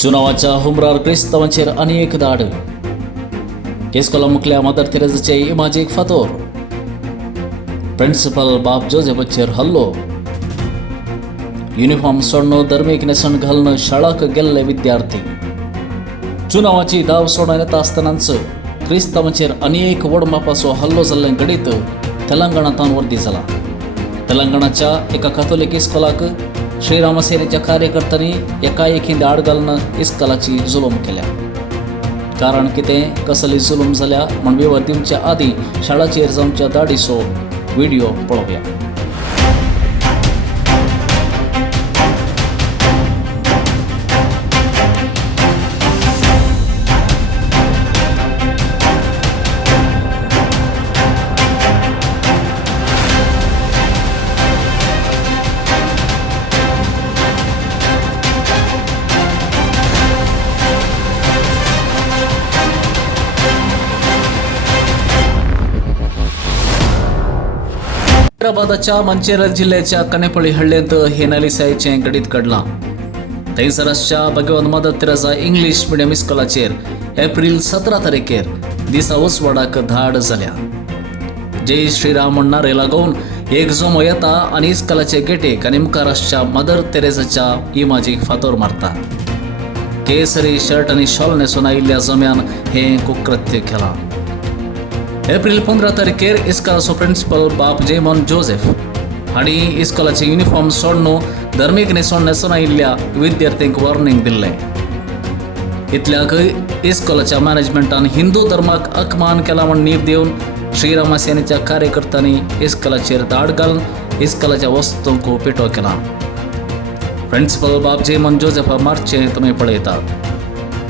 चुनावाच्या हुमरार क्रिस्तांवांचेर आनी एक धाड. इस्कॉला मुखल्या मदर तेरेसाचे इमाजीक फातोर. प्रिन्सिपल बाब जोसेफाचेर हल्लो. युनिफॉर्म सोडून धर्मीक नेसण घालून शाळाक गेल्ले विद्यार्थी. चुनावाची दाव सोडून येता आसतनाच क्रिस्तांवांचेर आनी एक व्हड मापाचो हल्लो जाल्ले घडीत तेलंगणांतान वर्दी जाला. तेलंगणाच्या एका कॅथोलिक इस्कॉलाक श्रीरामसेनेच्या कार्यकर्त्यांनी एकाएकी धाड घालून इस्कॉलाची जुलूम केल्या. कारण कितें कसली जुलूम जाल्या म्हण विवर दिवच्या आदीं शाळाचेर जावच्या धाडीचो व्हिडिओ पळोवया. हैदराबादच्या मंचेरा जिल्ह्याच्या कनेपळी हल्ल्यांत हे नालिसायेचें घडीत घडलां. थंयसरच्या भगवान मदर तेरेसा इंग्लीश मिडियम इस्कॉलाचेर एप्रिल 17 तारखेर दिसा उसवाडाक धाड जाल्या. जय श्रीराम म्हणणारे लागून एक जोमो येता आनी इस्कॉलाचे गेटेक आनी मुखार आसच्या मदर तेरेसाच्या इमाजीक फातोर मारता. केसरी शर्ट आनी शॉल न्हेसून आयिल्ल्या जोम्यान हें कुकृत्य केलां. एप्रिल 15 तारखेर इस्कॉलाचो प्रिन्सिपल बाब जेमॉन जोसेफ हांणी इस्कॉलाचे युनिफॉर्म सोडून धर्मीक न्हेसोण न्हेसून आयिल्ल्या विद्यार्थ्यांक वॉर्निंग दिल्लें. इतल्याक इस्कॉलाच्या मॅनेजमेंटान हिंदू धर्माक अपमान केला म्हण नीर दिवन श्रीराम सेनेच्या कार्यकर्त्यांनी इस्कॉलाचेर धाड घालून इस्कॉलाच्या वस्तूंक पिटो केला. प्रिन्सिपल बाब जेमॉन जोसेफा मार्चें तुमी पळयतात.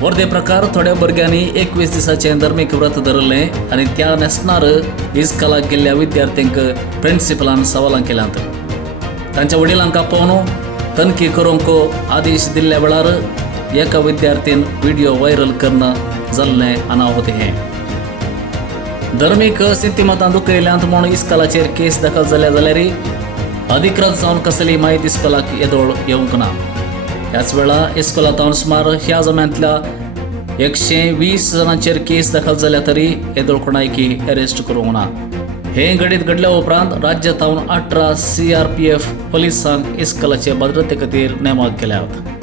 वर्दे प्रकार थोड्या भुरग्यांनी 21 दिसाचें धर्मीक व्रत धरलें आनी त्या नेसणार इस्कॉलाक गेल्ल्या विद्यार्थ्यांक प्रिन्सिपलान सवालां केल्यांत. तांच्या वडिलांक आपोवन तनखी करूंक आदेश दिल्ल्या वेळार एका विद्यार्थीन व्हिडिओ व्हायरल करून जाल्लें अनाहुत हें. धर्मीक स्थितीमतां दुखयल्यांत म्हूण इस्कॉलाचेर केस दाखल जाल्या जाल्यार अधिकृत जावन कसली माहिती इस्कॉलाक येदोळ येवंक ना. ह्याच वेळा इस्कॉलांत सुमार ह्या जम्यांतल्या 120 जाणांचेर केस दाखल जाल्या तरी येदोळ कोणायकी अरेस्ट करूंक ना. हे घडीत घडल्या उपरांत राज्यांत 18 CRPF पुलिसांक इस्कॉलाचे भद्रते खातीर नेमक केल्यात.